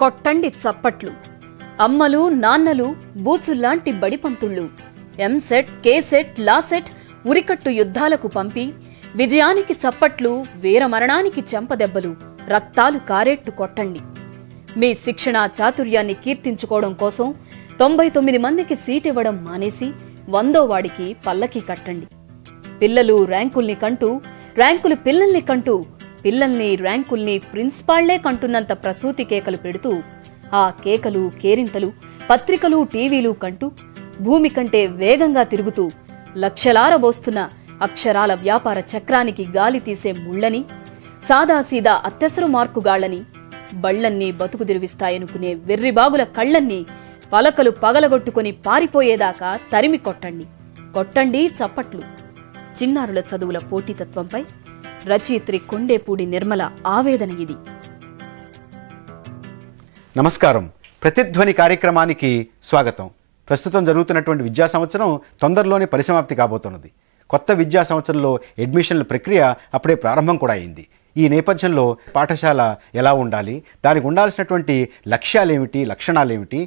కొట్టండి చప్పట్లు. అమ్మలు నాన్నలు బూచుల్లాంటి బడిపంతుళ్ళు ఎంసెట్ కేసెట్ లాసెట్ ఉరికట్టు యుద్ధాలకు పంపి విజయానికి చప్పట్లు, వీరమరణానికి చెంపదెబ్బలు, రక్తాలు కారేట్టు కొట్టండి. మీ శిక్షణా చాతుర్యాన్ని కీర్తించుకోవడం కోసం 99 మందికి సీటివ్వడం మానేసి 100వ వాడికి పల్లకి కట్టండి. పిల్లలు ర్యాంకుల్ని కంటూ, ర్యాంకులు పిల్లల్ని కంటూ, పిల్లల్ని ర్యాంకుల్ని ప్రిన్సిపాళ్లే కంటున్నంత ప్రసూతి కేకలు పెడుతూ ఆ కేకలు కేరింతలు పత్రికలు టీవీలు కంటూ భూమి కంటే వేగంగా తిరుగుతూ లక్షలారబోస్తున్న అక్షరాల వ్యాపార చక్రానికి గాలి తీసే ముళ్లని, సాదాసీదా అత్తెసరు మార్కుగాళ్లని, బళ్లన్నీ బతుకుదిరివిస్తాయనుకునే వెర్రిబాగుల కళ్లన్నీ పలకలు పగలగొట్టుకుని పారిపోయేదాకా తరిమి కొట్టండి. కొట్టండి చప్పట్లు. చిన్నారుల చదువుల పోటీతత్వంపై రచయిత్రి కొండేపూడి నిర్మల ఆవేదన ఇది. నమస్కారం. ప్రతిధ్వని కార్యక్రమానికి స్వాగతం. ప్రస్తుతం జరుగుతున్నటువంటి విద్యా సంవత్సరం తొందరలోనే పరిసమాప్తి కాబోతున్నది. కొత్త విద్యా సంవత్సరంలో అడ్మిషన్ల ప్రక్రియ అప్పుడే ప్రారంభం కూడా అయింది. ఈ నేపథ్యంలో పాఠశాల ఎలా ఉండాలి, దానికి ఉండాల్సినటువంటి లక్ష్యాలేమిటి, లక్షణాలేమిటి,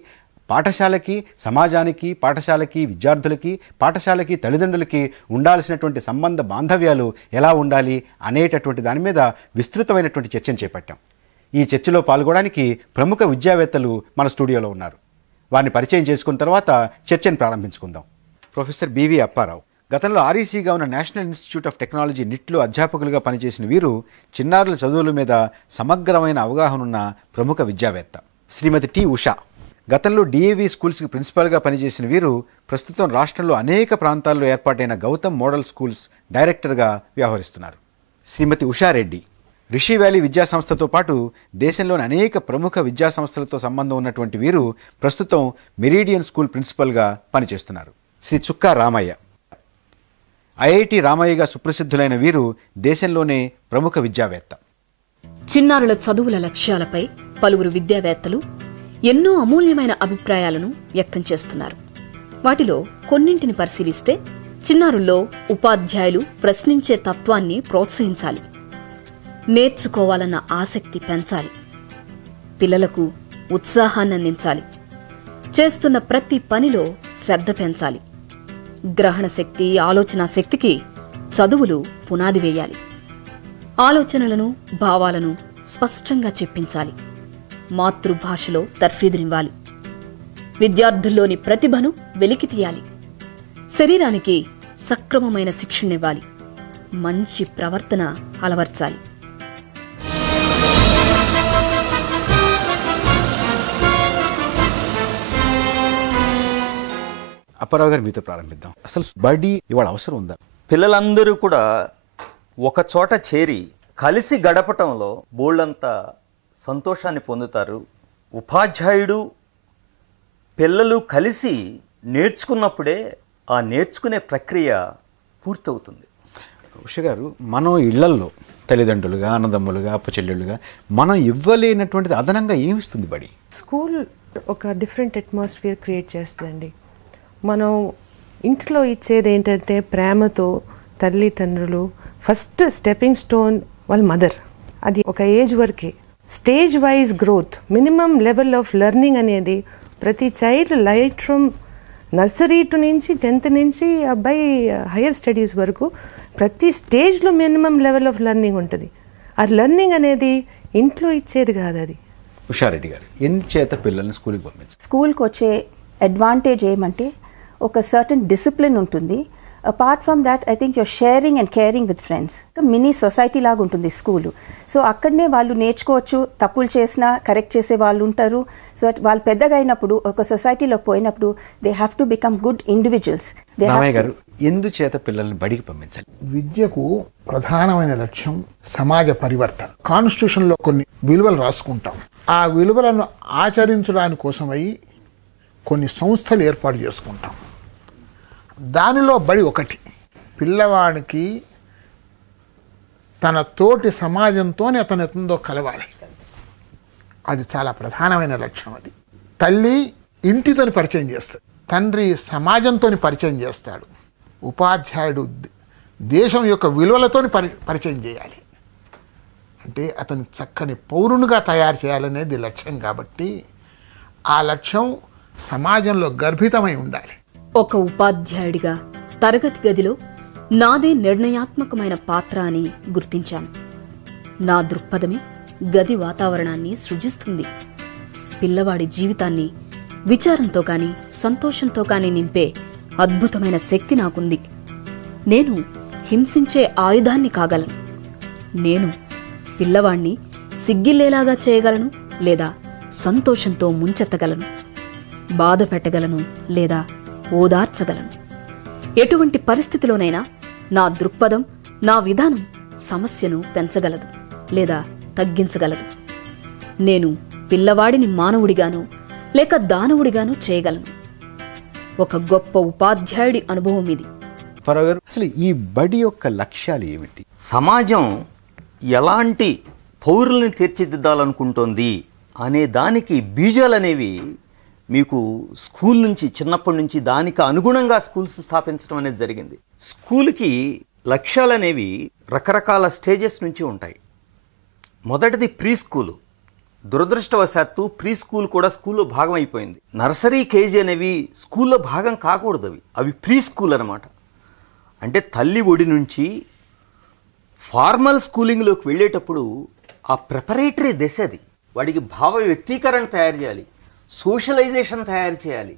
పాఠశాలకి సమాజానికి, పాఠశాలకి విద్యార్థులకి, పాఠశాలకి తల్లిదండ్రులకి ఉండాల్సినటువంటి సంబంధ బాంధవ్యాలు ఎలా ఉండాలి అనేటటువంటి దాని మీద విస్తృతమైనటువంటి చర్చను చేపట్టాం. ఈ చర్చలో పాల్గొనడానికి ప్రముఖ విద్యావేత్తలు మన స్టూడియోలో ఉన్నారు. వారిని పరిచయం చేసుకున్న తర్వాత చర్చను ప్రారంభించుకుందాం. ప్రొఫెసర్ బివి అప్పారావు గతంలో ఆర్ఈసీగా ఉన్న నేషనల్ ఇన్స్టిట్యూట్ ఆఫ్ టెక్నాలజీ నిట్లో అధ్యాపకులుగా పనిచేసిన వీరు చిన్నారుల చదువుల మీద సమగ్రమైన అవగాహన ఉన్న ప్రముఖ విద్యావేత్త. శ్రీమతి టి ఉషా గతంలో డిఏవి స్కూల్స్కి ప్రిన్సిపాల్గా పనిచేసిన వీరు ప్రస్తుతం రాష్ట్రంలో అనేక ప్రాంతాల్లో ఏర్పాటైన గౌతమ్ మోడల్ స్కూల్స్ డైరెక్టర్గా వ్యవహరిస్తున్నారు. శ్రీమతి ఉషారెడ్డి రిషి వ్యాలీ విద్యాసంస్థతో పాటు దేశంలోని అనేక ప్రముఖ విద్యాసంస్థలతో సంబంధం ఉన్నటువంటి వీరు ప్రస్తుతం మెరీడియన్ స్కూల్ ప్రిన్సిపల్గా పనిచేస్తున్నారు. శ్రీ చుక్కా రామయ్య ఐఐటి రామయ్యగా సుప్రసిద్ధులైన వీరు దేశంలోనే ప్రముఖ విద్యావేత్త. చిన్నారుల చదువుల లక్ష్యాలపై పలువురు విద్యావేత్తలు ఎన్నో అమూల్యమైన అభిప్రాయాలను వ్యక్తం చేస్తున్నారు. వాటిలో కొన్నింటిని పరిశీలిస్తే, చిన్నారుల్లో ఉపాధ్యాయులు ప్రశ్నించే తత్వాన్ని ప్రోత్సహించాలి, నేర్చుకోవాలన్న ఆసక్తి పెంచాలి, పిల్లలకు ఉత్సాహాన్ని అందించాలి, చేస్తున్న ప్రతి పనిలో శ్రద్ధ పెంచాలి, గ్రహణ శక్తి, ఆలోచనా శక్తికి చదువులు పునాది వేయాలి, ఆలోచనలను భావాలను స్పష్టంగా చెప్పించాలి, మాతృభాషలో తర్ఫీదునివ్వాలి, విద్యార్థుల్లోని ప్రతిభను వెలికితీయాలి, శరీరానికి సక్రమమైన శిక్షణనివ్వాలి, మంచి ప్రవర్తన అలవర్చాలి. అప్పారావు గారు, మీతో ప్రారంభిద్దాం. అసలు బడి ఇవాళ అవసరం ఉందా? పిల్లలందరూ కూడా ఒక చోట చేరి కలిసి గడపటంలో బోళ్ళంత సంతోషాన్ని పొందుతారు. ఉపాధ్యాయుడు పిల్లలు కలిసి నేర్చుకున్నప్పుడే ఆ నేర్చుకునే ప్రక్రియ పూర్తవుతుంది. ఉష గారు, మనం ఇళ్లల్లో తల్లిదండ్రులుగా, అన్నదమ్ములుగా, అప్పచెల్లెళ్ళుగా మనం ఇవ్వలేనటువంటిది అదనంగా ఏమిస్తుంది బడి? స్కూల్ ఒక డిఫరెంట్ అట్మాస్ఫియర్ క్రియేట్ చేస్తుందండి. మనం ఇంట్లో ఇచ్చేది ఏంటంటే ప్రేమతో తల్లిదండ్రులు ఫస్ట్ స్టెప్పింగ్ స్టోన్ వాళ్ళ మదర్. అది ఒక ఏజ్ వరకే. Stage wise growth, minimum level of learning అనేది ప్రతి child light from nursery to నుంచి 10th నుంచి అబ్బాయి హైయర్ స్టడీస్ వరకు ప్రతి స్టేజ్లో మినిమం లెవెల్ ఆఫ్ లెర్నింగ్ ఉంటుంది. ఆ లెర్నింగ్ అనేది ఇంట్లో ఇచ్చేది కాదు. అది ఉషారెడ్డి గారు, ఎందుచేత పిల్లల్ని స్కూల్కి పంపించారు? స్కూల్కి వచ్చే అడ్వాంటేజ్ ఏమంటే ఒక సర్టన్ డిసిప్లిన్ ఉంటుంది. Apart from that I think your sharing and caring with friends. Mini society లాగా ఉంటుంది స్కూలు. సో అక్కడనే వాళ్ళు నేర్చుకోవచ్చు. తప్పులు చేసినా కరెక్ట్ చేసే వాళ్ళు ఉంటారు. సో వాళ్ళు పెద్దగా అయినప్పుడు ఒక సొసైటీలోకి పోయినప్పుడు they have to become good individuals. గారు, ఎందుచేత పిల్లల్ని బడికి పంపించాలి? విద్యకు ప్రధానమైన లక్ష్యం సమాజ పరివర్తన. కాన్స్టిట్యూషన్లో కొన్ని విలువలు రాసుకుంటాం. ఆ విలువలను ఆచరించడానికి కోసమై కొన్ని సంస్థలు ఏర్పాటు చేసుకుంటాం. దానిలో బడి ఒకటి. పిల్లవాడికి తన తోటి సమాజంతోనే అతను ఎతుందో కలవాలి. అది చాలా ప్రధానమైన లక్ష్యం. అది తల్లి ఇంటితోని పరిచయం చేస్తాడు, తండ్రి సమాజంతో పరిచయం చేస్తాడు, ఉపాధ్యాయుడు దేశం యొక్క విలువలతో పరిచయం చేయాలి. అంటే అతని చక్కని పౌరునిగా తయారు చేయాలనేది లక్ష్యం కాబట్టి ఆ లక్ష్యం సమాజంలో గర్భితమై ఉండాలి. ఒక ఉపాధ్యాయుడిగా తరగతి గదిలో నాదే నిర్ణయాత్మకమైన పాత్ర అని గుర్తించాను. నా దృక్పథమే గది వాతావరణాన్ని సృజిస్తుంది. పిల్లవాడి జీవితాన్ని విచారంతో కాని సంతోషంతో కాని నింపే అద్భుతమైన శక్తి నాకుంది. నేను హింసించే ఆయుధాన్ని కాగలను. నేను పిల్లవాణ్ణి సిగ్గిల్లేలాగా చేయగలను, లేదా సంతోషంతో ముంచెత్తగలను. బాధ పెట్టగలను, లేదా ఓదార్చగలను. ఎటువంటి పరిస్థితిలోనైనా నా దృక్పథం, నా విధానం సమస్యను పెంచగలదు లేదా తగ్గించగలదు. నేను పిల్లవాడిని మానవుడిగానో లేక దానవుడిగానో చేయగలను. ఒక గొప్ప ఉపాధ్యాయుడి అనుభవం ఇది. అప్పారావు గారు, అసలు ఈ బడి యొక్క లక్ష్యాలు ఏమిటి? సమాజం ఎలాంటి పౌరుల్ని తీర్చిదిద్దాలనుకుంటోంది అనే దానికి బీజాలు అనేవి మీకు స్కూల్ నుంచి, చిన్నప్పటి నుంచి దానికి అనుగుణంగా స్కూల్స్ స్థాపించడం అనేది జరిగింది. స్కూల్కి లక్ష్యాలు అనేవి రకరకాల స్టేజెస్ నుంచి ఉంటాయి. మొదటిది ప్రీ స్కూలు. దురదృష్టవశాత్తు ప్రీ స్కూల్ కూడా స్కూల్లో భాగం అయిపోయింది. నర్సరీ, కేజీ అనేవి స్కూల్లో భాగం కాకూడదు. అవి ప్రీ స్కూల్ అన్నమాట. అంటే తల్లి ఒడి నుంచి ఫార్మల్ స్కూలింగ్లోకి వెళ్ళేటప్పుడు ఆ ప్రిపరేటరీ దశ అది. వాడికి భావ వ్యక్తీకరణ తయారు చేయాలి, సోషలైజేషన్ తయారు చేయాలి,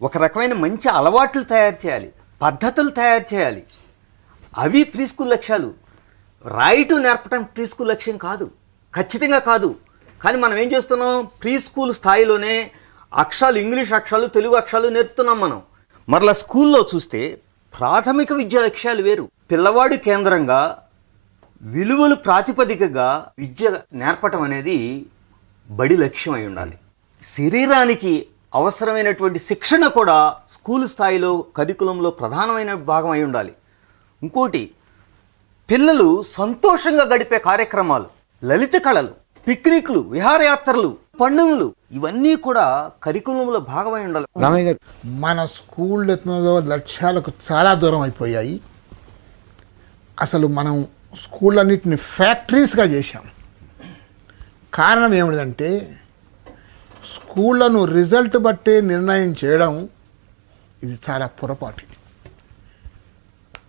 ఒక రకమైన మంచి అలవాట్లు తయారు చేయాలి, పద్ధతులు తయారు చేయాలి. అవి ప్రీ స్కూల్ లక్ష్యాలు. రాయిటు నేర్పడం ప్రీ స్కూల్ లక్ష్యం కాదు, ఖచ్చితంగా కాదు. కానీ మనం ఏం చేస్తున్నాం, ప్రీ స్కూల్ స్థాయిలోనే అక్షరాలు, ఇంగ్లీష్ అక్షరాలు, తెలుగు అక్షరాలు నేర్పుతున్నాం మనం. మరలా స్కూల్లో చూస్తే ప్రాథమిక విద్యా లక్ష్యాలు వేరు. పిల్లవాడి కేంద్రంగా, విలువలు ప్రాతిపదికగా విద్య నేర్పటం అనేది బడి లక్ష్యం అయి ఉండాలి. శరీరానికి అవసరమైనటువంటి శిక్షణ కూడా స్కూల్ స్థాయిలో కరికులంలో ప్రధానమైన భాగం అయి ఉండాలి. ఇంకోటి, పిల్లలు సంతోషంగా గడిపే కార్యక్రమాలు, లలిత కళలు, పిక్నిక్లు, విహారయాత్రలు, పండుగలు, ఇవన్నీ కూడా కరికులంలో భాగమై ఉండాలి. రామయ్య గారు, మన స్కూల్ లక్ష్యాలకు చాలా దూరం అయిపోయాయి. అసలు మనం స్కూళ్ళన్నిటిని ఫ్యాక్టరీస్గా చేశాం. కారణం ఏమిటంటే స్కూళ్లను రిజల్ట్ బట్టే నిర్ణయం చేయడం ఇది చాలా పొరపాటు.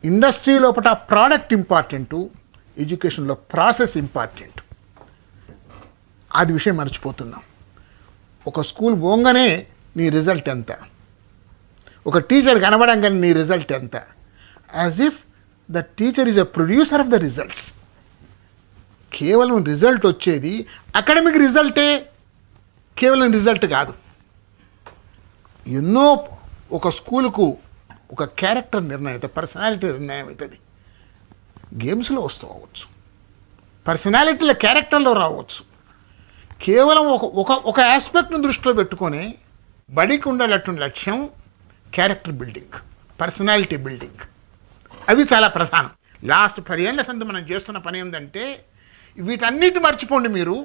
ఇండస్ట్రీ లోపల ప్రోడక్ట్ ఇంపార్టెంటు, ఎడ్యుకేషన్లో ప్రాసెస్ ఇంపార్టెంట్. అది విషయం మర్చిపోతున్నాం. ఒక స్కూల్ పోగానే నీ రిజల్ట్ ఎంత, ఒక టీచర్ కనబడంగానే నీ రిజల్ట్ ఎంత, as if the teacher is a producer of the results. కేవలం రిజల్ట్ వచ్చేది అకాడమిక్ రిజల్టే, కేవలం రిజల్ట్ కాదు. ఎన్నో ఒక స్కూలుకు ఒక క్యారెక్టర్ నిర్ణయం అవుతుంది, పర్సనాలిటీ నిర్ణయం అవుతుంది. గేమ్స్లో వస్తూ అవ్వచ్చు, పర్సనాలిటీలో క్యారెక్టర్లో రావచ్చు. కేవలం ఒక ఆస్పెక్ట్ను దృష్టిలో పెట్టుకొని బడికి ఉండేటటువంటి లక్ష్యం క్యారెక్టర్ బిల్డింగ్, పర్సనాలిటీ బిల్డింగ్. అవి చాలా ప్రధానం. లాస్ట్ 10 ఏళ్ల సంది మనం చేస్తున్న పని ఏంటంటే వీటన్నిటి మర్చిపోండి. మీరు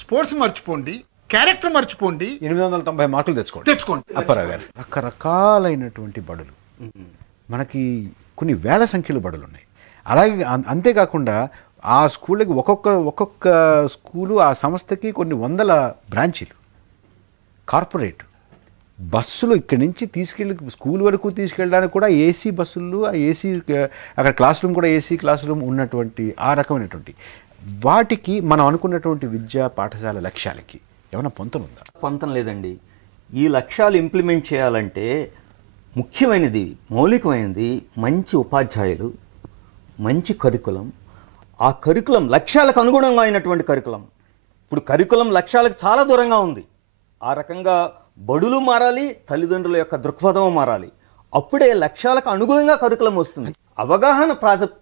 స్పోర్ట్స్ మర్చిపోండి, క్యారెక్టర్ మర్చిపోండి, 890 మార్కులు తెచ్చుకోండి. అప్పారావు గారు, రకరకాలైనటువంటి బడులు, మనకి కొన్ని వేల సంఖ్యలో బడులు ఉన్నాయి. అలాగే అంతేకాకుండా ఆ స్కూళ్ళకి ఒక్కొక్క స్కూలు, ఆ సంస్థకి కొన్ని వందల బ్రాంచీలు, కార్పొరేట్ బస్సులు ఇక్కడి నుంచి తీసుకెళ్ళి స్కూల్ వరకు తీసుకెళ్ళడానికి కూడా ఏసీ బస్సులు, ఆ ఏసీ అక్కడ క్లాస్ రూమ్ కూడా ఏసీ క్లాస్ రూమ్ ఉన్నటువంటి ఆ రకమైనటువంటి వాటికి మనం అనుకున్నటువంటి విద్యా పాఠశాల లక్ష్యాలకి ఏమైనా పొంతన ఉందా? పొంతన లేదండి. ఈ లక్ష్యాలు ఇంప్లిమెంట్ చేయాలంటే ముఖ్యమైనది, మౌలికమైనది మంచి ఉపాధ్యాయులు, మంచి కరికులం. ఆ కరికులం లక్ష్యాలకు అనుగుణంగా అయినటువంటి కరికులం. ఇప్పుడు కరికులం లక్ష్యాలకు చాలా దూరంగా ఉంది. ఆ రకంగా బడులు మారాలి, తల్లిదండ్రుల యొక్క దృక్పథం మారాలి. అప్పుడే లక్ష్యాలకు అనుగుణంగా కరికులం వస్తుంది. అవగాహన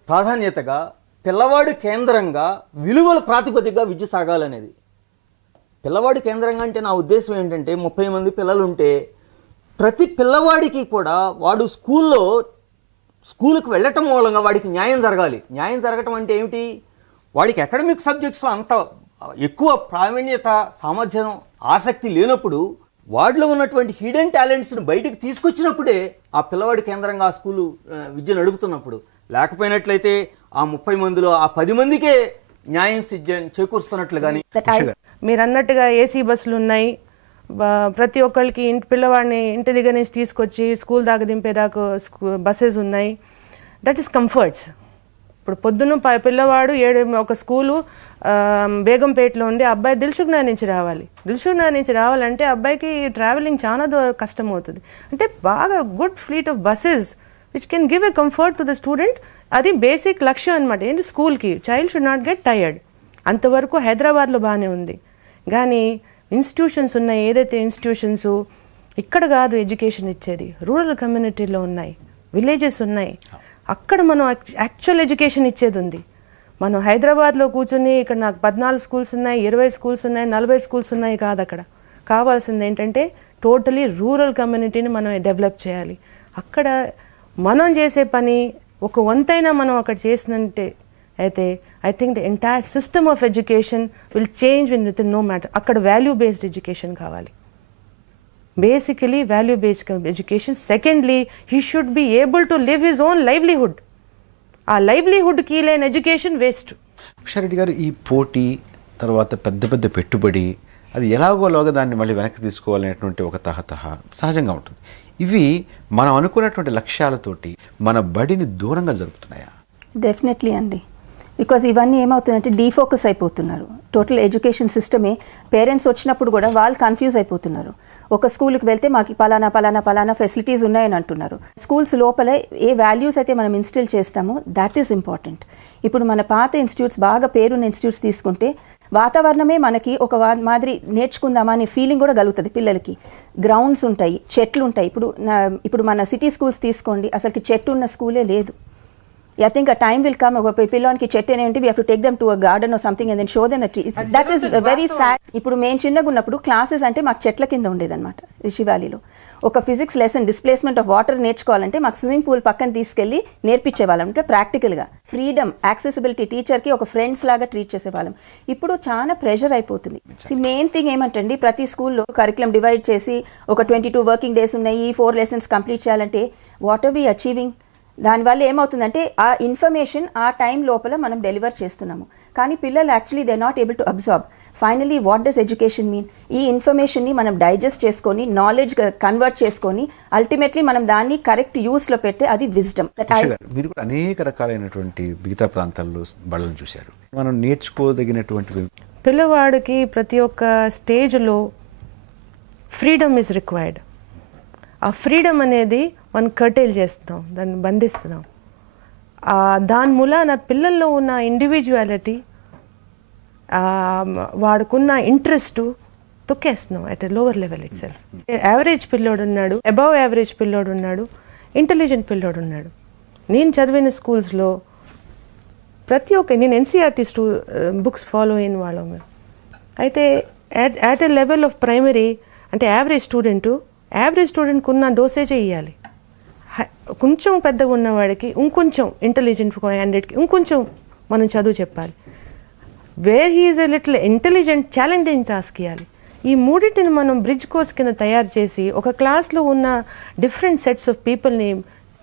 ప్రాధాన్యతగా, పిల్లవాడు కేంద్రంగా, విలువల ప్రాతిపదికగా విద్య సాగాలనేది. పిల్లవాడు కేంద్రంగా అంటే నా ఉద్దేశం ఏంటంటే 30 మంది పిల్లలు ఉంటే ప్రతి పిల్లవాడికి కూడా వాడు స్కూల్కి వెళ్ళటం మూలంగా వాడికి న్యాయం జరగాలి. న్యాయం జరగటం అంటే ఏమిటి? వాడికి అకాడమిక్ సబ్జెక్ట్స్లో అంత ఎక్కువ ప్రావీణ్యత, సామర్థ్యం, ఆసక్తి లేనప్పుడు వాడిలో ఉన్నటువంటి హిడెన్ టాలెంట్స్ని బయటకు తీసుకొచ్చినప్పుడే ఆ పిల్లవాడి కేంద్రంగా ఆ స్కూలు విద్య నడుపుతున్నప్పుడు. లేకపోయినట్లయితే ఆ 30 మందిలో ఆ 10 మందికే న్యాయం చేకూరుస్తున్నట్లు కానీ మీరు అన్నట్టుగా ఏసీ బస్సులు ఉన్నాయి, ప్రతి ఒక్కరికి పిల్లవాడిని ఇంటి దగ్గర నుంచి తీసుకొచ్చి స్కూల్ దాకా దింపేదాకా బస్సెస్ ఉన్నాయి. That is comforts. ఇప్పుడు పొద్దున్న పిల్లవాడు ఒక స్కూలు బేగంపేటలో ఉండి అబ్బాయి దిల్సుఖ్నగర్ నుంచి రావాలి. దిల్సుఖ్నగర్ నుంచి రావాలంటే అబ్బాయికి ట్రావెలింగ్ చాలా కష్టం అవుతుంది. అంటే బాగా good fleet of buses which can give a comfort to the student. అది బేసిక్ లక్ష్యం అనమాట. ఏంటి, స్కూల్కి child should not get tired. అంతవరకు హైదరాబాద్లో బాగానే ఉంది. కానీ ఇన్స్టిట్యూషన్స్ ఉన్నాయి, ఏదైతే ఇన్స్టిట్యూషన్స్ ఇక్కడ కాదు ఎడ్యుకేషన్ ఇచ్చేది, రూరల్ కమ్యూనిటీలో ఉన్నాయి, విలేజెస్ ఉన్నాయి, అక్కడ మనం యాక్చువల్ ఎడ్యుకేషన్ ఇచ్చేది ఉంది. మనం హైదరాబాద్లో కూర్చొని ఇక్కడ నాకు 14 స్కూల్స్ ఉన్నాయి, 20 స్కూల్స్ ఉన్నాయి, 40 స్కూల్స్ ఉన్నాయి కాదు. అక్కడ కావాల్సింది ఏంటంటే టోటలీ రూరల్ కమ్యూనిటీని మనం డెవలప్ చేయాలి. అక్కడ మనం చేసే పని ఒక వంతైనా మనం అక్కడ చేసినంటే అయితే I think the entire system of education will change with no matter. అక్కడ వాల్యూ బేస్డ్ ఎడ్యుకేషన్ కావాలి. Basically value based education. Secondly, he should be able to live his own livelihood. ఆ లైవ్లీహుడ్ కీ లేని education waste. Usha Reddy గారు, ఈ పోటీ తర్వాత పెద్ద పెద్ద పెట్టుబడి అది ఎలాగోలాగా దాన్ని మళ్ళీ వెనక్కి తీసుకోవాలనేటువంటి ఒక తహతహ సహజంగా ఉంటుంది. ఇవి మనం అనుకున్నటువంటి లక్ష్యాలతోటి మన బడిని దూరంగా జరుపుతున్నాయా? డెఫినెట్లీ అండి. బికాజ్ ఇవన్నీ ఏమవుతుందంటే డీఫోకస్ అయిపోతున్నారు. టోటల్ ఎడ్యుకేషన్ సిస్టమే పేరెంట్స్ వచ్చినప్పుడు కూడా వాళ్ళు కన్ఫ్యూజ్ అయిపోతున్నారు. ఒక స్కూల్కి వెళ్తే మాకు పలానా ఫెసిలిటీస్ ఉన్నాయని అంటున్నారు. స్కూల్స్ లోపల ఏ వాల్యూస్ అయితే మనం ఇన్స్టిల్ చేస్తామో దాట్ ఈస్ ఇంపార్టెంట్. ఇప్పుడు మన పాత ఇన్స్టిట్యూట్స్, బాగా పేరున్న ఇన్స్టిట్యూట్స్ తీసుకుంటే వాతావరణమే మనకి ఒక మాదిరి నేర్చుకుందామా అనే ఫీలింగ్ కూడా కలుగుతుంది పిల్లలకి. గ్రౌండ్స్ ఉంటాయి, చెట్లు ఉంటాయి. ఇప్పుడు మన సిటీ స్కూల్స్ తీసుకోండి, అసలుకి చెట్టు ఉన్న స్కూలే లేదు. I think a time will come ఒక పిల్లోనికి చెట్టు ఏంటి, we have to take them to a garden or something and then show them a tree. That is very sad. ఇప్పుడు మేము చిన్నగా ఉన్నప్పుడు క్లాసెస్ అంటే మాకు చెట్ల కింద ఉండేదన్నమాట. రిషి వ్యాలీలో ఒక physics lesson displacement of water నేర్చుకోవాలంటే మాకు స్విమ్మింగ్ పూల్ పక్కన తీసుకెళ్లి నేర్పించేవాళ్ళం. అంటే ప్రాక్టికల్గా ఫ్రీడమ్, యాక్సెసిబిలిటీ, టీచర్కి ఒక ఫ్రెండ్స్ లాగా ట్రీట్ చేసేవాళ్ళం. ఇప్పుడు చాలా ప్రెషర్ అయిపోతుంది. మెయిన్ థింగ్ ఏమంటండి, ప్రతి స్కూల్లో కరికులం డివైడ్ చేసి ఒక 22 వర్కింగ్ డేస్ ఉన్నాయి, 4 లెసన్స్ కంప్లీట్ చేయాలంటే వాట్ ఆర్ వి అచీవింగ్? దానివల్ల ఏమవుతుందంటే ఆ ఇన్ఫర్మేషన్ ఆ టైం లోపల మనం డెలివర్ చేస్తున్నాము, కానీ పిల్లలు actually they not able to absorb. Finally what does education mean? ఈ ఇన్ఫర్మేషన్ని మనం డైజెస్ట్ చేసుకొని నాలెడ్జ్ కన్వర్ట్ చేసుకొని అల్టిమేట్లీ మనం దాన్ని కరెక్ట్ యూస్లో పెడితే అది విజ్డమ్. మీరు కూడా అనేక రకాలైనటువంటి మిగతా ప్రాంతాల్లో బళ్ళను చూశారు. మనం నేర్చుకోదగినటువంటి పిల్లవాడికి ప్రతి ఒక్క స్టేజ్లో ఫ్రీడమ్ ఈజ్ రిక్వైర్డ్. ఆ ఫ్రీడమ్ అనేది మనం కర్టైల్ చేస్తున్నాం, దాన్ని బంధిస్తున్నాం. దాని మూలాన పిల్లల్లో ఉన్న ఇండివిజువాలిటీ, వాడుకున్న ఇంట్రెస్ట్ తొక్కేస్తున్నాం at a lower level itself. Average పిల్లోడు ఉన్నాడు, అబవ్ యావరేజ్ పిల్లోడు ఉన్నాడు, ఇంటెలిజెంట్ పిల్లోడు ఉన్నాడు. నేను చదివిన స్కూల్స్లో ప్రతి ఒక్క నేను ఎన్సీఆర్టీ బుక్స్ ఫాలో అయిన వాళ్ళం మేము. అయితే at a level of primary అంటే యావరేజ్ స్టూడెంట్కి ఉన్న డోసేజే ఇవ్వాలి. కొంచెం పెద్దగా ఉన్నవాడికి ఇంకొంచెం ఇంటెలిజెంట్ క్యాండిడేట్కి ఇంకొంచెం మనం చదువు చెప్పాలి. Where he is a little intelligent challenging task ఇవ్వాలి. ఈ మూడింటిని మనం బ్రిడ్జ్ కోర్స్ కింద తయారు చేసి ఒక క్లాస్లో ఉన్న డిఫరెంట్ సెట్స్ ఆఫ్ పీపుల్ని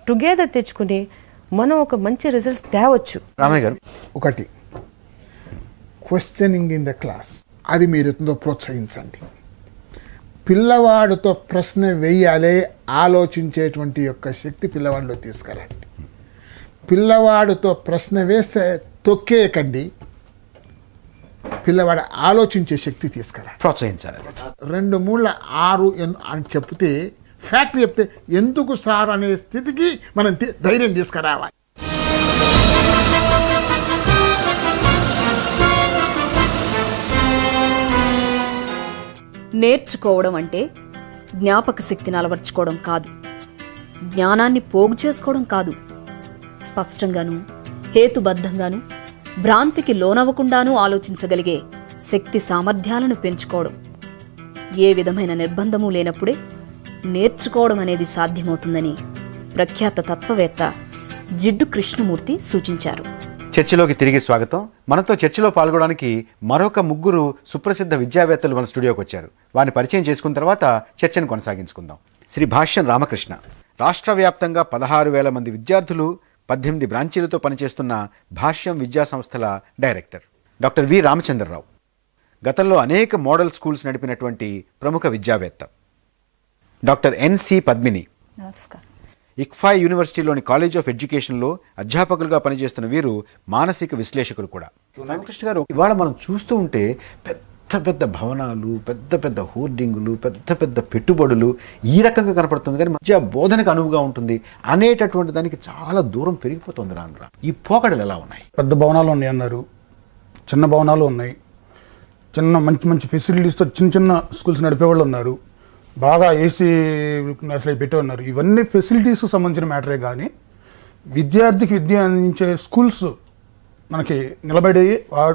టుగెదర్ తెచ్చుకుని మనం ఒక మంచి రిజల్ట్స్ తేవచ్చు. రామయ్య గారు, ఒకటి క్వశ్చనింగ్ ఇన్ ద క్లాస్, అది మీరు ఎంతో ప్రోత్సహించండి. పిల్లవాడితో ప్రశ్న వేయాలి, ఆలోచించేటువంటి యొక్క శక్తి పిల్లవాడిలో తీసుకురండి. పిల్లవాడితో ప్రశ్న వేస్తే తొక్కేయకండి, పిల్లవాడు ఆలోచించే శక్తి తీసుకురా, ప్రోత్సహించాలి. 2, 3, 6 అని చెప్తే, ఫ్యాక్ట్ చెప్తే ఎందుకు సార్ అనే స్థితికి మనం ధైర్యం తీసుకురావాలి. నేర్చుకోవడం అంటే జ్ఞాపక శక్తిని అలవర్చుకోవడం కాదు, జ్ఞానాన్ని పోగు చేసుకోవడం కాదు, స్పష్టంగాను హేతుబద్ధంగాను భ్రాంతికి లోనవ్వకుండానూ ఆలోచించగలిగే శక్తి సామర్థ్యాలను పెంచుకోవడం. ఏ విధమైన నిర్బంధమూ లేనప్పుడే నేర్చుకోవడం అనేది సాధ్యమవుతుందని ప్రఖ్యాత తత్వవేత్త జిడ్డు కృష్ణమూర్తి సూచించారు. చర్చలోకి తిరిగి స్వాగతం. మనతో చర్చలో పాల్గొనడానికి మరొక 3 సుప్రసిద్ధ విద్యావేత్తలు మన స్టూడియోకి వచ్చారు. వారిని పరిచయం చేసుకున్న తర్వాత చర్చను కొనసాగించుకుందాం. శ్రీ భాష్యం రామకృష్ణ, రాష్ట్ర వ్యాప్తంగా 16,000 మంది విద్యార్థులు, 18 బ్రాంచీలతో పనిచేస్తున్న భాష్యం విద్యా సంస్థల డైరెక్టర్. డాక్టర్ వి రామచంద్రరావు, గతంలో అనేక మోడల్ స్కూల్స్ నడిపినటువంటి ప్రముఖ విద్యావేత్త. డాక్టర్ ఎన్సి పద్మిని, నమస్కారం. ఇక్ఫా యూనివర్సిటీలోని కాలేజ్ ఆఫ్ ఎడ్యుకేషన్లో అధ్యాపకులుగా పనిచేస్తున్న వీరు మానసిక విశ్లేషకులు కూడా. రామకృష్ణ గారు, ఇవాళ మనం చూస్తూ ఉంటే పెద్ద పెద్ద భవనాలు, పెద్ద పెద్ద హోర్డింగులు, పెద్ద పెద్ద పెట్టుబడులు ఈ రకంగా కనపడుతుంది, కానీ మధ్య బోధనకు అనువుగా ఉంటుంది అనేటటువంటి దానికి చాలా దూరం పెరిగిపోతుంది. రానురా ఈ పోకడలు ఎలా ఉన్నాయి? పెద్ద భవనాలు ఉన్నాయి అన్నారు, చిన్న భవనాలు ఉన్నాయి, చిన్న మంచి మంచి ఫెసిలిటీస్తో చిన్న చిన్న స్కూల్స్ నడిపేవాళ్ళు ఉన్నారు, బాగా ఏసీ అసలు పెట్టే ఉన్నారు. ఇవన్నీ ఫెసిలిటీస్కి సంబంధించిన మ్యాటరే కానీ విద్యార్థికి విద్య అందించే స్కూల్స్ మనకి నిలబడి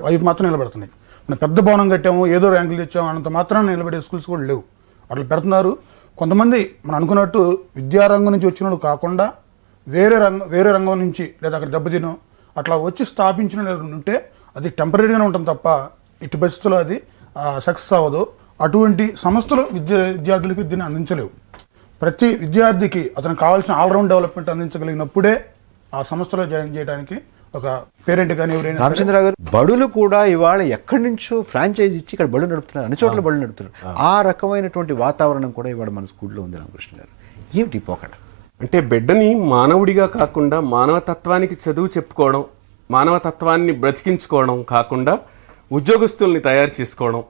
అవి మాత్రం నిలబడుతున్నాయి. మనం పెద్ద భవనం కట్టాము, ఏదో ర్యాంకులు తెచ్చాము అన్నంత మాత్రం నిలబడే స్కూల్స్ కూడా లేవు. అట్లా పెడుతున్నారు. కొంతమంది మనం అనుకున్నట్టు విద్యారంగం నుంచి వచ్చిన వాళ్ళు కాకుండా వేరే రంగం నుంచి లేదా అక్కడ దెబ్బతినో అట్లా వచ్చి స్థాపించిన ఉంటే అది టెంపరీగానే ఉంటుంది తప్ప ఇటు పరిస్థితుల్లో అది సక్సెస్ అవ్వదు. అటువంటి సంస్థలు విద్యార్థులకి విద్యను అందించలేవు. ప్రతి విద్యార్థికి అతనికి కావాల్సిన ఆల్రౌండ్ డెవలప్మెంట్ అందించగలిగినప్పుడే ఆ సంస్థలో జాయిన్ చేయడానికి ఒక పేరెంట్ కానీ ఎవరైనా. రామచంద్రరావు గారు, బడులు కూడా ఇవాళ ఎక్కడి నుంచో ఫ్రాంచైజ్ ఇచ్చి ఇక్కడ బడులు నడుపుతున్నారు, అన్ని చోట్ల బడులు నడుపుతున్నారు. ఆ రకమైనటువంటి వాతావరణం కూడా ఇవాళ మన స్కూల్లో ఉంది. రామకృష్ణ గారు, ఏమిటి పోకడ? అంటే బిడ్డని మానవుడిగా కాకుండా మానవతత్వానికి చదువు చెప్పుకోవడం, మానవతత్వాన్ని బ్రతికించుకోవడం కాకుండా ఉద్యోగస్తుల్ని తయారు చేసుకోవడం,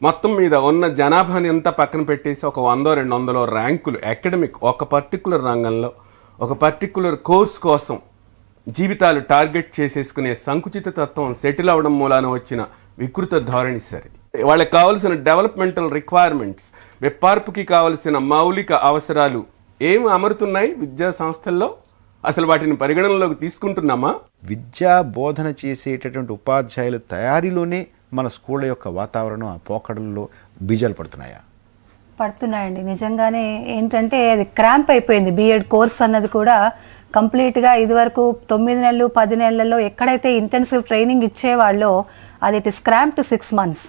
మొత్తం మీద ఉన్న జనాభాని అంతా పక్కన పెట్టేసి ఒక 100-200 ర్యాంకులు అకాడమిక్ ఒక పర్టికులర్ రంగంలో ఒక పర్టికులర్ కోర్స్ కోసం జీవితాలు టార్గెట్ చేసేసుకునే సంకుచిత తత్వం సెటిల్ అవడం మూలాన వచ్చిన వికృత ధోరణి సరే. వాళ్ళకి కావలసిన డెవలప్మెంటల్ రిక్వైర్మెంట్స్, విప్పార్పుకి కావలసిన మౌలిక అవసరాలు ఏమి అమరుతున్నాయి విద్యా సంస్థల్లో? అసలు వాటిని పరిగణనలోకి తీసుకుంటున్నామా? విద్యా బోధన చేసేటటువంటి ఉపాధ్యాయుల తయారీలోనే మన స్కూళ్ళ యొక్క వాతావరణం ఆ పోకడల్లో బీజాలు పడుతున్నాయా? పడుతున్నాయండి. నిజంగానే ఏంటంటే అది క్రాంప్ అయిపోయింది. బీఎడ్ కోర్స్ అన్నది కూడా కంప్లీట్గా ఇదివరకు 9 నెలలు 10 నెలల్లో ఎక్కడైతే ఇంటెన్సివ్ ట్రైనింగ్ ఇచ్చేవాళ్ళో అది it is cramp to 6 months.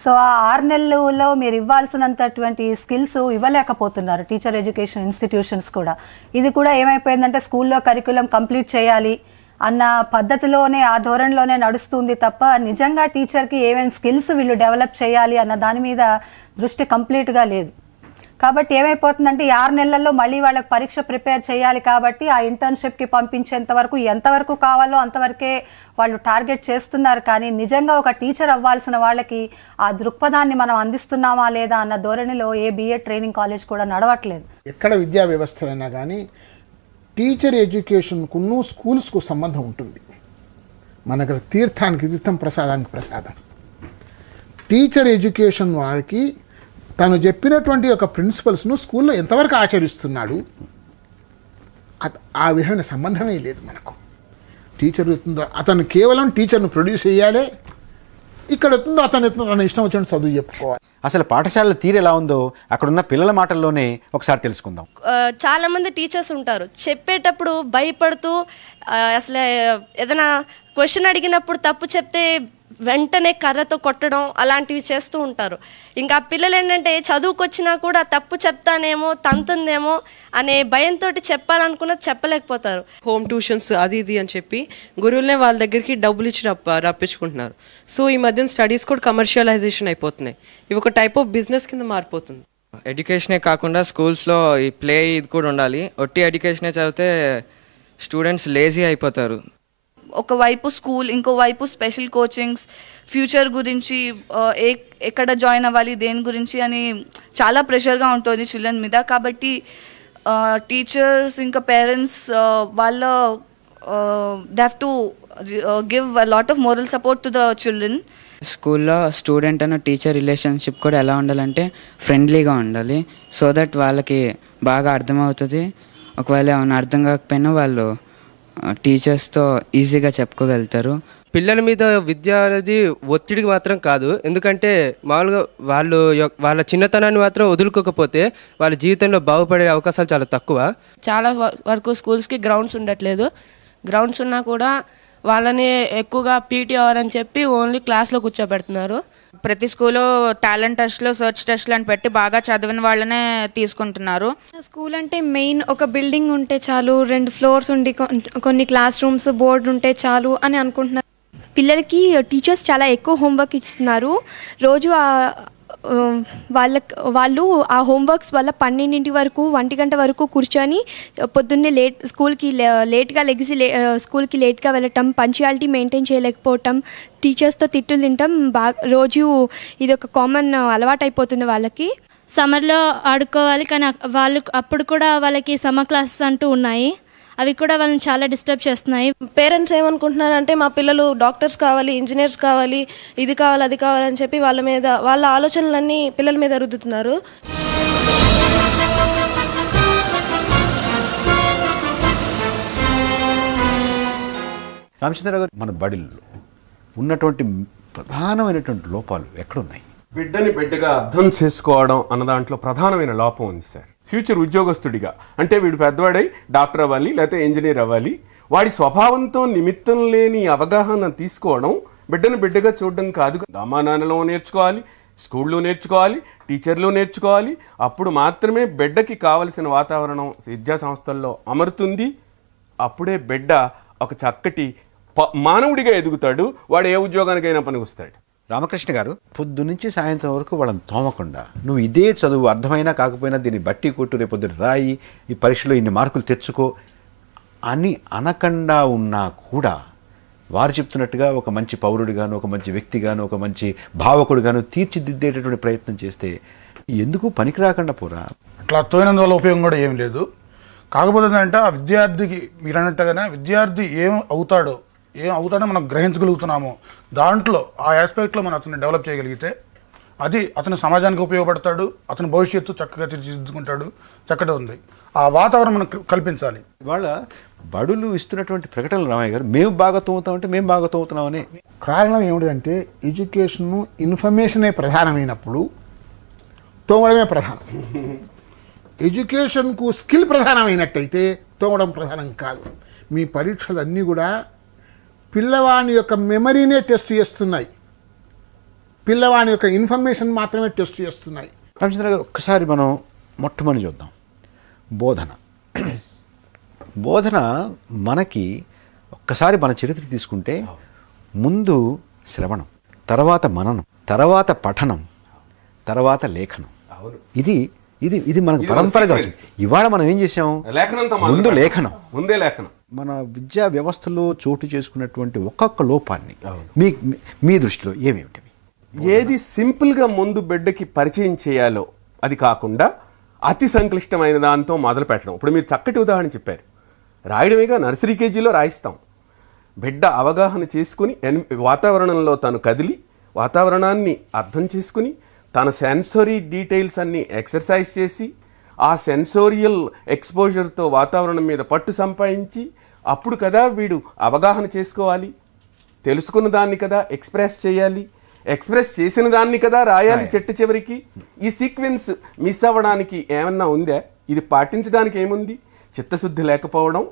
So ఆ 6 నెలల్లో మీరు ఇవ్వాల్సినంతటువంటి స్కిల్స్ ఇవ్వలేకపోతున్నారు టీచర్ ఎడ్యుకేషన్ ఇన్స్టిట్యూషన్స్ కూడా. ఇది కూడా ఏమైపోయిందంటే స్కూల్లో కరికులం కంప్లీట్ చేయాలి అన్న పద్ధతిలోనే ఆ ధోరణిలోనే నడుస్తుంది తప్ప నిజంగా టీచర్కి ఏమేమి స్కిల్స్ వీళ్ళు డెవలప్ చేయాలి అన్న దాని మీద దృష్టి కంప్లీట్గా లేదు. కాబట్టి ఏమైపోతుందంటే 6 నెలల్లో మళ్ళీ వాళ్ళకి పరీక్ష ప్రిపేర్ చేయాలి కాబట్టి ఆ ఇంటర్న్షిప్కి పంపించేంత వరకు ఎంతవరకు కావాలో అంతవరకే వాళ్ళు టార్గెట్ చేస్తున్నారు. కానీ నిజంగా ఒక టీచర్ అవ్వాల్సిన వాళ్ళకి ఆ దృక్పథాన్ని మనం అందిస్తున్నామా లేదా అన్న ధోరణిలో ఏ బీఎడ్ ట్రైనింగ్ కాలేజ్ కూడా నడవట్లేదు. ఎక్కడ విద్యా వ్యవస్థలైనా కానీ టీచర్ ఎడ్యుకేషన్కును స్కూల్స్కు సంబంధం ఉంటుంది. మనకు తీర్థానికి తీర్థం, ప్రసాదానికి ప్రసాదం. టీచర్ ఎడ్యుకేషన్ వారికి తను చెప్పినటువంటి ఒక ప్రిన్సిపల్స్ను స్కూల్లో ఎంతవరకు ఆచరిస్తున్నాడు ఆ విధమైన సంబంధమే లేదు మనకు. టీచర్ అతను కేవలం టీచర్ను ప్రొడ్యూస్ చేయాలి, ఇక్కడ ఎత్తుందో అతను తన ఇష్టం వచ్చిన చదువు చెప్పుకోవాలి. అసలు పాఠశాలల తీరు ఎలా ఉందో అక్కడున్న పిల్లల మాటల్లోనే ఒకసారి తెలుసుకుందాం. చాలా మంది టీచర్స్ ఉంటారు, చెప్పేటప్పుడు భయపడుతూ అసలు ఏదైనా క్వశ్చన్ అడిగినప్పుడు తప్పు చెప్తే వెంటనే కర్రతో కొట్టడం అలాంటివి చేస్తూ ఉంటారు. ఇంకా పిల్లలు ఏంటంటే చదువుకొచ్చినా కూడా తప్పు చెప్తానేమో తంతుందేమో అనే భయంతో చెప్పాలనుకున్నది చెప్పలేకపోతారు. హోమ్ ట్యూషన్స్ అది ఇది అని చెప్పి గురువులనే వాళ్ళ దగ్గరికి డబ్బులు ఇచ్చి రప్పించుకుంటున్నారు. సో ఈ మధ్యన స్టడీస్ కూడా కమర్షియలైజేషన్ అయిపోతున్నాయి. ఇవి ఒక టైప్ ఆఫ్ బిజినెస్ కింద మారిపోతుంది. ఎడ్యుకేషనే కాకుండా స్కూల్స్లో ఈ ప్లే ఇది కూడా ఉండాలి. ఒట్టి ఎడ్యుకేషనే చదివితే స్టూడెంట్స్ లేజీ అయిపోతారు. ఒకవైపు స్కూల్, ఇంకోవైపు స్పెషల్ కోచింగ్స్, ఫ్యూచర్ గురించి ఎక్కడ జాయిన్ అవ్వాలి దేని గురించి అని చాలా ప్రెషర్గా ఉంటుంది చిల్డ్రన్ మీద. కాబట్టి టీచర్స్ ఇంకా పేరెంట్స్ వాళ్ళ they have to give a lot of moral support to the children. స్కూల్లో స్టూడెంట్ అండ్ టీచర్ రిలేషన్షిప్ కూడా ఎలా ఉండాలంటే ఫ్రెండ్లీగా ఉండాలి. సో దట్ వాళ్ళకి బాగా అర్థమవుతుంది. ఒకవేళ ఏమైనా అర్థం కాకపోయినా వాళ్ళు టీచర్స్తో ఈజీగా చెప్పుకోగలుగుతారు. పిల్లల మీద విద్య అనేది ఒత్తిడికి మాత్రం కాదు. ఎందుకంటే మామూలుగా వాళ్ళ చిన్నతనాన్ని మాత్రం వదులుకోకపోతే వాళ్ళ జీవితంలో బాగుపడే అవకాశాలు చాలా తక్కువ. చాలా వరకు స్కూల్స్కి గ్రౌండ్స్ ఉండట్లేదు. గ్రౌండ్స్ ఉన్నా కూడా వాళ్ళని ఎక్కువగా పీటీ అవర్ అని చెప్పి ఓన్లీ క్లాస్లో కూర్చోబెడుతున్నారు. ప్రతి స్కూల్లో టాలెంట్ టెస్ట్లు, సర్చ్ టెస్ట్లు అని పెట్టి బాగా చదివిన వాళ్ళనే తీసుకుంటున్నారు. స్కూల్ అంటే మెయిన్ ఒక బిల్డింగ్ ఉంటే చాలు, 2 ఫ్లోర్స్ ఉండి కొన్ని క్లాస్ రూమ్స్, బోర్డు ఉంటే చాలు అని అనుకుంటున్నారు. పిల్లలకి టీచర్స్ చాలా ఎక్కువ హోంవర్క్ ఇస్తున్నారు. రోజు వాళ్ళు ఆ హోంవర్క్స్ వల్ల 12 వరకు 1 గంట వరకు కూర్చొని పొద్దున్నే స్కూల్కి లేట్గా లెగిసి స్కూల్కి లేట్గా వెళ్ళటం, పంక్చువాలిటీ మెయింటైన్ చేయలేకపోవటం, టీచర్స్తో తిట్టులు తినటం రోజు ఇది ఒక కామన్ అలవాటు అయిపోతుంది వాళ్ళకి. సమ్మర్లో ఆడుకోవాలి కానీ వాళ్ళు అప్పుడు కూడా వాళ్ళకి సమ్మర్ క్లాసెస్ అంటూ ఉన్నాయి, అవి కూడా వాళ్ళని చాలా డిస్టర్బ్ చేస్తున్నాయి. పేరెంట్స్ ఏమనుకుంటున్నారంటే మా పిల్లలు డాక్టర్స్ కావాలి, ఇంజనీర్స్ కావాలి, ఇది కావాలి అది కావాలని చెప్పి వాళ్ళ ఆలోచనలన్నీ పిల్లల మీద రుద్దుతున్నారు. రామచంద్ర గారు, మన బడిలో ఉన్నటువంటి ప్రధానమైనటువంటి లోపాలు ఎక్కడున్నాయి? బిడ్డని బిడ్డగా అర్థం చేసుకోవడం అన్న దాంట్లో ప్రధానమైన లోపం ఉంది సార్. ఫ్యూచర్ ఉద్యోగస్తుడిగా అంటే వీడు పెద్దవాడై డాక్టర్ అవ్వాలి లేకపోతే ఇంజనీర్ అవ్వాలి, వాడి స్వభావంతో నిమిత్తం లేని అవగాహన తీసుకోవడం బిడ్డను బిడ్డగా చూడడం కాదు. అమ్మా నాన్నలో నేర్చుకోవాలి, స్కూల్లో నేర్చుకోవాలి, టీచర్లు నేర్చుకోవాలి. అప్పుడు మాత్రమే బిడ్డకి కావలసిన వాతావరణం విద్యా సంస్థల్లో అమరుతుంది. అప్పుడే బిడ్డ ఒక చక్కటి మానవుడిగా ఎదుగుతాడు, వాడు ఏ ఉద్యోగానికైనా పనికొస్తాడు. రామకృష్ణ గారు, పొద్దు నుంచి సాయంత్రం వరకు వాళ్ళని తోమకుండా నువ్వు ఇదే చదువు అర్థమైనా కాకపోయినా దీన్ని బట్టి కొట్టు, రేపొద్దున రాయి, ఈ పరీక్షలో ఇన్ని మార్కులు తెచ్చుకో అని అనకుండా ఉన్నా కూడా వారు చెప్తున్నట్టుగా ఒక మంచి పౌరుడిగాను, ఒక మంచి వ్యక్తిగాను, ఒక మంచి భావకుడిగాను తీర్చిదిద్దేటటువంటి ప్రయత్నం చేస్తే ఎందుకు పనికి రాకుండా పోరా? అట్లా తోయినందువల్ల ఉపయోగం కూడా ఏం లేదు. కాకపోతే ఏంటంటే ఆ విద్యార్థికి మీరు అన్నట్టుగానే విద్యార్థి ఏం అవుతాడో మనం గ్రహించగలుగుతున్నాము, దాంట్లో ఆ ఆస్పెక్ట్లో మనం అతన్ని డెవలప్ చేయగలిగితే అది అతను సమాజానికి ఉపయోగపడతాడు, అతని భవిష్యత్తు చక్కగా తీర్చిదిద్దుకుంటాడు. చక్కగా ఉంది, ఆ వాతావరణం మనం కల్పించాలి. వాళ్ళ బడులు ఇస్తున్నటువంటి ప్రకటనలు రామయ్య గారు, మేము బాగా తోముతామంటే మేము బాగా తోముతున్నామని. కారణం ఏమిటంటే ఎడ్యుకేషను ఇన్ఫర్మేషనే ప్రధానమైనప్పుడు తోమడమే ప్రధానం. ఎడ్యుకేషన్కు స్కిల్ ప్రధానమైనట్టయితే తోమడం ప్రధానం కాదు. మీ పరీక్షలన్నీ కూడా పిల్లవాని యొక్క మెమరీనే టెస్ట్ చేస్తున్నాయి, పిల్లవాని యొక్క ఇన్ఫర్మేషన్ మాత్రమే టెస్ట్ చేస్తున్నాయి. రామచంద్ర గారు, ఒక్కసారి మనం మొట్టమొదటి చూద్దాం బోధన. బోధన మనకి ఒక్కసారి మన చరిత్ర తీసుకుంటే ముందు శ్రవణం, తర్వాత మననం, తర్వాత పఠనం, తర్వాత లేఖనం. ఇది ఇది ఇది మనకు పరంపరగా వచ్చింది. ఇవాళ మనం ఏం చేసాం? ముందు లేఖనం, ముందే లేఖనం. మన విద్యా వ్యవస్థలో చోటు చేసుకున్నటువంటి ఒక్కొక్క లోపాన్ని మీ దృష్టిలో ఏమేమిటి? ఏది సింపుల్గా ముందు బిడ్డకి పరిచయం చేయాలో అది కాకుండా అతి సంక్లిష్టమైన దాంతో మొదలు పెట్టడం. ఇప్పుడు మీరు చక్కటి ఉదాహరణ చెప్పారు, రాయడమేగా నర్సరీ కేజీలో రాయిస్తాం. బిడ్డ అవగాహన చేసుకుని వాతావరణంలో తను కదిలి వాతావరణాన్ని అర్థం చేసుకుని తన సెన్సరీ డీటెయిల్స్ అన్నీ ఎక్సర్సైజ్ చేసి ఆ సెన్సోరియల్ ఎక్స్పోజర్తో వాతావరణం మీద పట్టు సంపాదించి అప్పుడు కదా వీడు అవగాహన చేసుకోవాలి. తెలుసుకున్న దాన్ని కదా ఎక్స్ప్రెస్ చేయాలి, ఎక్స్ప్రెస్ చేసిన దాన్ని కదా రాయాలి చెట్టు చివరికి. ఈ సీక్వెన్స్ మిస్ అవ్వడానికి ఏమన్నా ఉందా? ఇది పాటించడానికి ఏముంది? చిత్తశుద్ధి లేకపోవడం,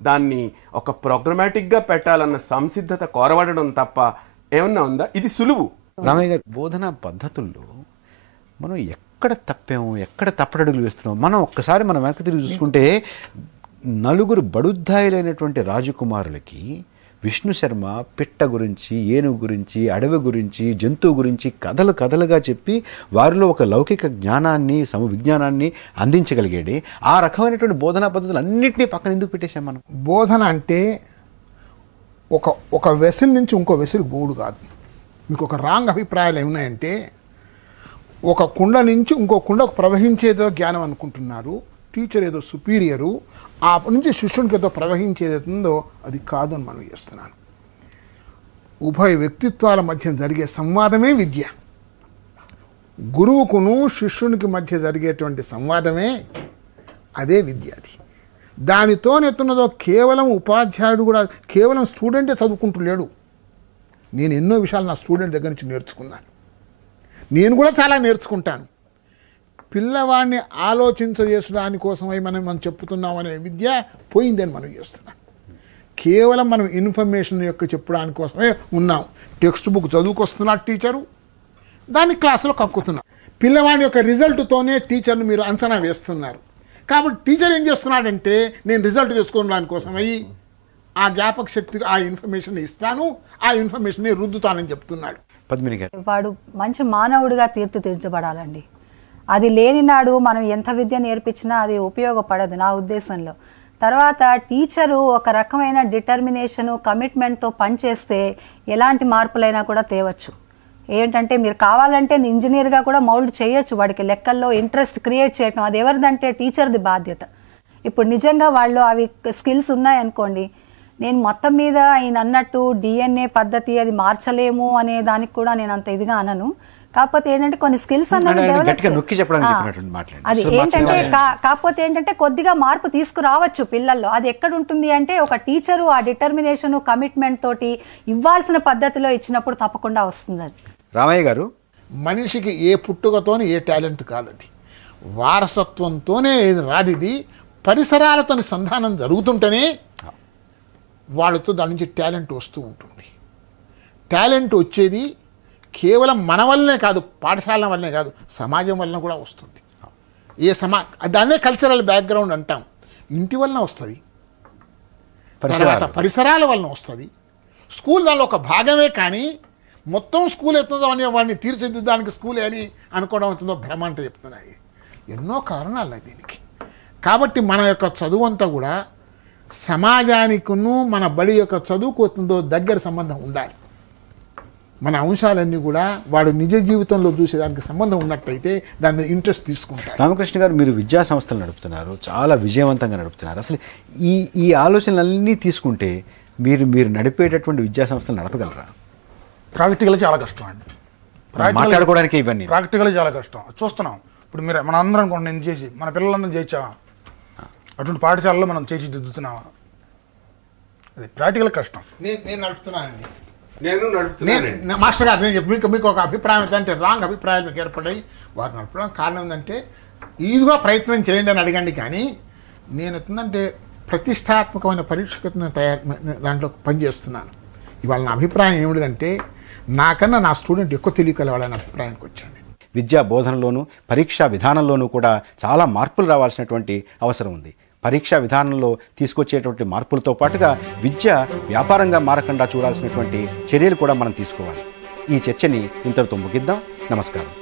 దాన్ని ఒక ప్రోగ్రామాటిక్గా పెట్టాలన్న సంసిద్ధత కోరవడడం తప్ప ఏమన్నా ఉందా? ఇది సులువు. రామయ్య గారు, బోధనా పద్ధతుల్లో మనం ఎక్కడ తప్పాము, ఎక్కడ తప్పటడుగులు వేస్తున్నాం? మనం ఒక్కసారి మనం వెనక్కి తిరిగి చూసుకుంటే 4 బడుద్దాయులైనటువంటి రాజకుమారులకి విష్ణు శర్మ పిట్ట గురించి, ఏనుగు గురించి, అడవి గురించి, జంతువు గురించి కథలుగా చెప్పి వారిలో ఒక లౌకిక జ్ఞానాన్ని, విజ్ఞానాన్ని అందించగలిగాడు. ఆ రకమైనటువంటి బోధనా పద్ధతులు అన్నింటినీ పక్కన ఎందుకు పెట్టేశాం మనం? బోధన అంటే ఒక వెసిల్ నుంచి ఇంకో వెసిల్ బోర్డు కాదు. మీకు ఒక రాంగ్ అభిప్రాయాలు ఏమున్నాయంటే ఒక కుండ నుంచి ఇంకో కుండకు ప్రవహించేదో జ్ఞానం అనుకుంటున్నారు. టీచర్ ఏదో సుపీరియరు, ఆ నుంచి శిష్యునికి ఏదో ప్రవహించేదో అది కాదు అని మనం చేస్తున్నాను. ఉభయ వ్యక్తిత్వాల మధ్య జరిగే సంవాదమే విద్య. గురువుకును శిష్యునికి మధ్య జరిగేటువంటి సంవాదమే అదే విద్య. అది దానితో నెత్తున్నదో కేవలం ఉపాధ్యాయుడు కూడా, కేవలం స్టూడెంటే చదువుకుంటూ లేడు. నేను ఎన్నో విషయాలు నా స్టూడెంట్ దగ్గర నుంచి నేర్చుకున్నాను. నేను కూడా చాలా నేర్చుకుంటాను. పిల్లవాడిని ఆలోచించజేసడానికి కోసమై మనం చెప్పుతున్నాం అనే విద్య పోయిందని మనం చేస్తున్నాం. కేవలం మనం ఇన్ఫర్మేషన్ యొక్క చెప్పడానికి కోసమే ఉన్నాం. టెక్స్ట్ బుక్ చదువుకొస్తున్నాడు టీచరు, దాన్ని క్లాసులో కక్కుతున్నాం. పిల్లవాడి యొక్క రిజల్ట్తోనే టీచర్ని మీరు అంచనా వేస్తున్నారు. కాబట్టి టీచర్ ఏం చేస్తున్నాడంటే నేను రిజల్ట్ తెచ్చుకోవడానికి కోసమై ఆ జ్ఞాపక శక్తికి ఆ ఇన్ఫర్మేషన్ ఇస్తాను, ఆ ఇన్ఫర్మేషన్ రుద్దుతానని చెప్తున్నాడు. పద్మిని గారు, వాడు మంచి మానవుడిగా తీర్చిదిద్దబడాలండి. అది లేని నాడు మనం ఎంత విద్య నేర్పించినా అది ఉపయోగపడదు నా ఉద్దేశంలో. తర్వాత టీచరు ఒక రకమైన డిటర్మినేషను, కమిట్మెంట్తో పనిచేస్తే ఎలాంటి మార్పులైనా కూడా తేవచ్చు. ఏంటంటే మీరు కావాలంటే ఇంజనీర్గా కూడా మౌల్డ్ చేయొచ్చు, వాడికి లెక్కల్లో ఇంట్రెస్ట్ క్రియేట్ చేయటం అది ఎవరిదంటే టీచర్ది బాధ్యత. ఇప్పుడు నిజంగా వాళ్ళు అవి స్కిల్స్ ఉన్నాయనుకోండి, నేను మొత్తం మీద ఆయన అన్నట్టు డిఎన్ఏ పద్ధతి అది మార్చలేము అనే దానికి కూడా నేను అంత ఇదిగా అనను. కాకపోతే ఏంటంటే కొన్ని స్కిల్స్ అన్నది అది ఏంటంటే కాకపోతే ఏంటంటే కొద్దిగా మార్పు తీసుకురావచ్చు పిల్లల్లో. అది ఎక్కడ ఉంటుంది అంటే ఒక టీచరు ఆ డిటర్మినేషన్, కమిట్మెంట్ తోటి ఇవ్వాల్సిన పద్ధతిలో ఇచ్చినప్పుడు తప్పకుండా వస్తుంది. అది రామయ్య గారు, మనిషికి ఏ పుట్టుకతోని ఏ టాలెంట్ కాదది, వారసత్వంతోనే రాదిది. పరిసరాలతో సంధానం జరుగుతుంటేనే వాళ్ళతో దాని నుంచి టాలెంట్ వస్తూ ఉంటుంది. టాలెంట్ వచ్చేది కేవలం మన వల్లనే కాదు, పాఠశాల వల్లనే కాదు, సమాజం వలన కూడా వస్తుంది. దాన్నే కల్చరల్ బ్యాక్గ్రౌండ్ అంటాం. ఇంటి వలన వస్తుంది, పరిసరాల వలన వస్తుంది. స్కూల్ దానిలో ఒక భాగమే, కానీ మొత్తం స్కూల్ ఎత్తుందో అని వాడిని తీర్చిదిద్దడానికి స్కూలే అని అనుకోవడం అవుతుందో భ్రమ అంటే చెప్తున్నాయి. ఎన్నో కారణాలు ఉన్నాయి దీనికి. కాబట్టి మన యొక్క చదువు అంతా కూడా సమాజానికిను మన బడి యొక్క చదువుకోతుందో దగ్గర సంబంధం ఉండాలి. మన అంశాలన్నీ కూడా వాడు నిజ జీవితంలో చూసేదానికి సంబంధం ఉన్నట్టయితే దాని మీద ఇంట్రెస్ట్ తీసుకుంటారు. రామకృష్ణ గారు, మీరు విద్యా సంస్థలు నడుపుతున్నారు, చాలా విజయవంతంగా నడుపుతున్నారు. అసలు ఈ ఆలోచనలన్నీ తీసుకుంటే మీరు నడిపేటటువంటి విద్యా సంస్థలు నడపగలరా? ప్రాక్టికల్ చాలా కష్టం అండి. మాట్లాడుకోవడానికి ఇవన్నీ ప్రాక్టికల్ చాలా కష్టం. చూస్తున్నాం ఇప్పుడు మీరు మన అందరం అనుకోండి, నేను చేసి మన పిల్లలందరం చేయించామా? అటువంటి పాఠశాలలో మనం చేసి దిద్దుతున్నామా? అది ప్రాక్టికల్ కష్టం. నేను నడుపుతున్నానండి. మాస్టర్ గారు నేను చెప్పి మీకు ఒక అభిప్రాయం ఏంటంటే రాంగ్ అభిప్రాయాలు మీకు ఏర్పడ్డాయి. వారు నడపడానికి కారణం ఏంటంటే ఈదుగా ప్రయత్నం చేయండి అని అడగండి. కానీ నేను ఎత్తుందంటే ప్రతిష్టాత్మకమైన పరీక్షను దాంట్లో పనిచేస్తున్నాను. ఇవాళ నా అభిప్రాయం ఏమిటంటే నాకన్నా నా స్టూడెంట్ ఎక్కువ తెలియగలవాళ్ళని అభిప్రాయానికి వచ్చాను. విద్యా బోధనలోనూ పరీక్షా విధానంలోనూ కూడా చాలా మార్పులు రావాల్సినటువంటి అవసరం ఉంది. పరీక్షా విధానంలో తీసుకొచ్చేటువంటి మార్పులతో పాటుగా విద్య వ్యాపారంగా మారకుండా చూడాల్సినటువంటి చర్యలు కూడా మనం తీసుకోవాలి. ఈ చర్చని ఇంతటితో ముగిద్దాం. నమస్కారం.